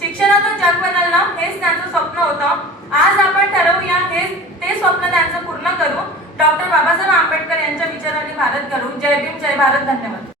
शिक्षणातून जग बदलणं हेच त्यांचं स्वप्न होतं. आज आपण ठरवूया ते स्वप्न त्यांचं पूर्ण करू. डॉक्टर बाबासाहेब आंबेडकर यांच्या विचारांनी भारत घडवू. जय भीम, जय भारत. धन्यवाद.